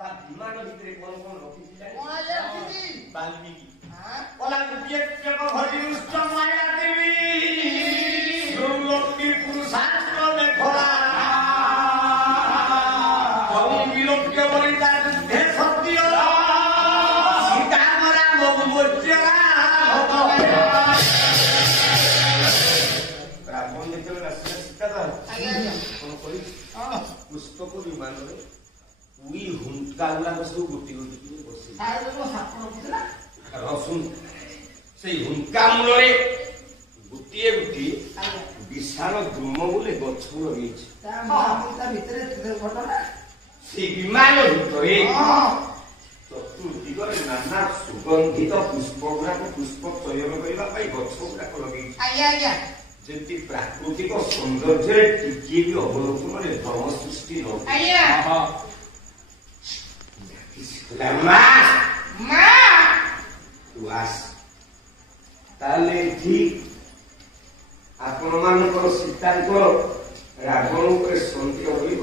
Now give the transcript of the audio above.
ତା ବିମାନ ଭିତରେ କଣ କଣ ରଖିଥିଲା ବାଲ୍ମୀକି କଲା ଗୋଟିଏ ପ୍ରେମ ଭରି ଉଚ୍ଚ ମାୟା ଦେବୀ ଲକ୍ଷ୍ମୀ ପୁରୁଷାର୍ଥ ଦେଖଲା ବିଲୋକ୍ୟ ବଳି ତା ଯୁଦ୍ଧେ ସତ୍ୟ ସୀତାମରା ରାବଣ ଯେତେବେଳେ ଆସିଲା ସୀତା କଣ କରି ପୁଷ୍ପକ ବିମାନରେ ଉଇ ହୁଙ୍କା ଗୁଡାକ ସବୁ ଗୋଟି ଗୋଟି ବସି ରସୁନ ସେଇ ହୁଙ୍କା ମୂଳରେ ଗୋଟିଏ ଗୋଟିଏ ବିଶାଳ ଦ୍ରୁମ ବୋଲି ଗଛ ଲଗେଇଛି ସେଇ ବିମାନ ଭିତରେ ଚତୁର୍ଦିଗରେ ନାନା ସୁଗନ୍ଧିତ ପୁଷ୍ପ ଗୁଡାକ ପୁଷ୍ପ ଚୟନ କରିବା ପାଇଁ ଗଛ ଗୁଡାକ ଲଗେଇଛି ଯେମିତି ପ୍ରାକୃତିକ ସୌନ୍ଦର୍ଯ୍ୟରେ ଟିକିଏ ବି ଅବଲୋକନରେ ଭ୍ରମ ସୃଷ୍ଟି ନ ତାହେଲେ ଏଠି ଆପଣ ମାନଙ୍କର ସୀତାଙ୍କର ରାବଣ ଉପରେ ସନ୍ଦେହ ରହିବ